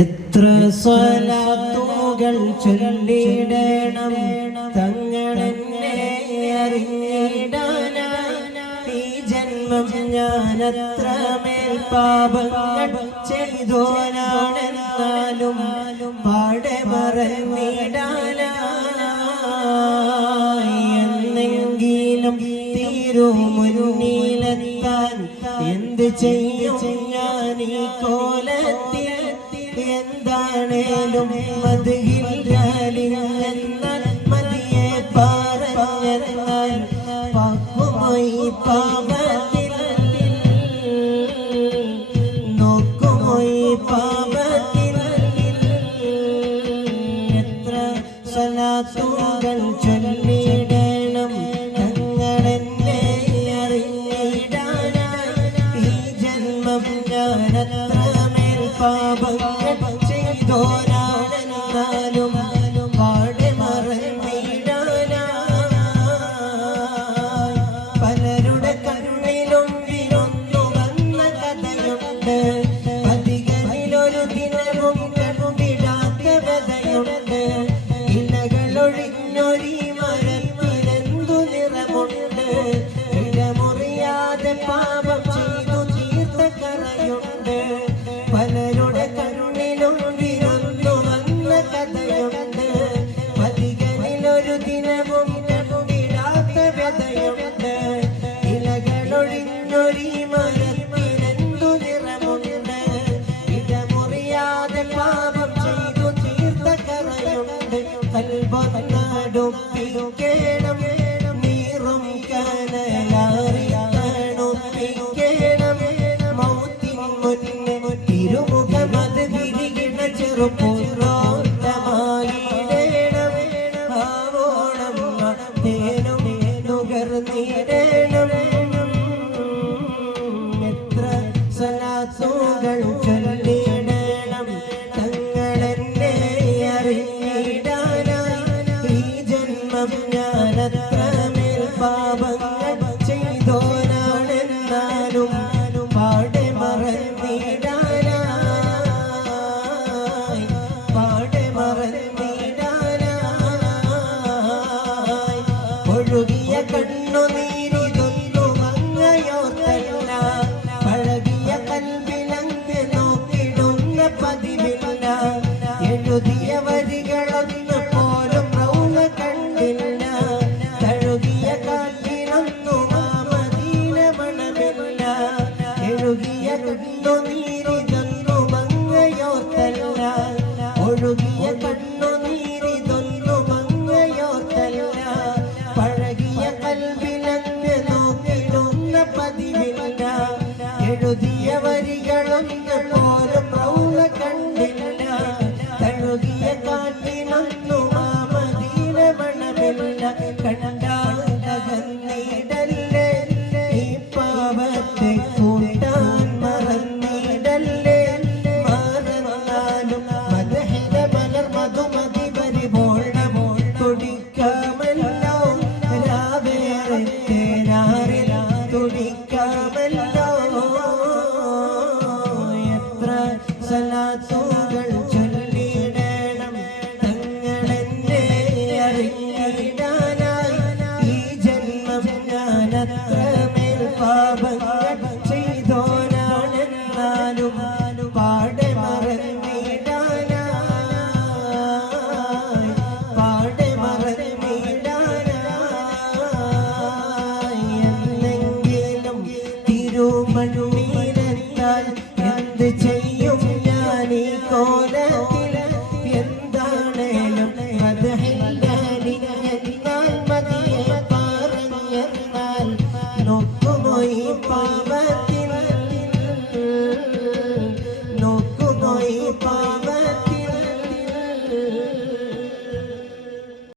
എത്ര സ്വലാത്തുകൾ ചൊല്ലിടണം തങ്ങളെന്നെ അറിഞ്ഞിടാനായി. ഈ ജന്മം ഞാനത്ര മേൽ പാപങ്ങൾ ചെയ്തോനാണെന്നാലും പാടെ മറന്നിടാനായി. എന്നെങ്കിലും തിരുമുന്നിലെത്താൻ എന്ത് ചെയ്യും ഞാൻ ഈ കോലത്തിൽ? എന്താണേലും മതിയില്ലാലിഞ്ഞെന്നാൽ മതിയെ പറഞ്ഞെന്നാൽ പാക്കുമോയി പാപത്തിൽ നോക്കുമോയി പാപത്തിൽ. എത്ര സ്വലാത്തുകൾ ചൊല്ലിടണം തങ്ങളെന്നെ അറിഞ്ഞിടാനായി. ഈ ജന്മം ഞാനത്ര മേൽ പാപങ്ങൾ ചെയ്തോനാണെന്നാലും പാടെ മറന്നിടാനായി. പലരുടെ കണ്ണിലും വിരുന്നു വന്ന കഥയുണ്ട്. അധികരിലൊരു ദിനവും കണ്ടിടാത്ത വ്യതയുണ്ട്. ഇലകളൊഴിഞ്ഞൊരീ മരത്തിനെന്തു നിറമുണ്ട്. ഇടമുറിയാതെ പാപം ചെയ്തു തീർത്ത കറയുണ്ട്. പലരുടെ കണ്ണിലും വിരുന്നു വന്ന കഥയുണ്ട്. അധികരിലൊരു ദിനവും കണ്ടിടാത്ത വ്യതയുണ്ട്. ഇലകളൊഴിഞ്ഞൊരീ മരത്തിനെന്തു നിറമുണ്ട്. ഇടമുറിയാതെ പാപം ചെയ്തു തീർത്ത കറയുണ്ട്. കൽബൊന്നടുപ്പിക്കണം നീറും കനലാറി തണുപ്പിക്കണം. മൗത്തിൻ മുന്നേ തിരുമുഖമത് വിരികിണ ചെറുപ്പൂർണ്ണമായിടേണം. ആവോണം തേനും നുകർന്നിടേണം. എത്ര സ്വലാത്തുകൾ ചൊല്ലിടണം തങ്ങളെന്നെ അറിഞ്ഞിടാനായി. ഈ ജന്മം ഞാനത്ര മേൽ പാപങ്ങൾ ചെയ്തോനാണെന്നാലും പാടെ മറന്നിടാനായി. പാടെ മറന്നിടാനായി. ഒഴുകിയ കണ്ണുനീരിതൊന്നും അങ്ങയോർത്തല്ല. പഴകിയ കൽബിലങ്ങ് നോക്കിടുന്ന പതിവില്ല. എഴുതിയ വരികളൊന്നു പോലും റൗള കണ്ടില്ല. തഴുകിയ കാറ്റിനൊന്നും ആ മദീന മണമില്ല. എഴുകിയ കണ്ണുനീരിതൊന്നും അങ്ങയോർത്തല്ല. ഒഴുകിയ കണ്ണുനീരിതൊന്നും അങ്ങയോർത്തല്ല. പഴകിയ കൽബിലങ്ങ് നോക്കിടുന്ന പതിവില്ല. എഴുതിയ വരികളൊന്ന് പോലും റൗള കണ്ടില്ല. തഴുകിയ കാറ്റിനൊന്നും ആ മദീന മണമില്ല. കണ്ടാകന്നിടല്ലേ ഈ പാപത്തെ കൂട്ടാൻ മറന്നിടല്ലേ. മാറന്നാലും മദഹിന മലർ മധുമതി പരിപോളമോൾ തുടിക്കാമല്ലോ. രാവേറെ തേനാറിൽ തുടിക്കാമല്ലോ. എത്ര സ്വലാത്തുകൾ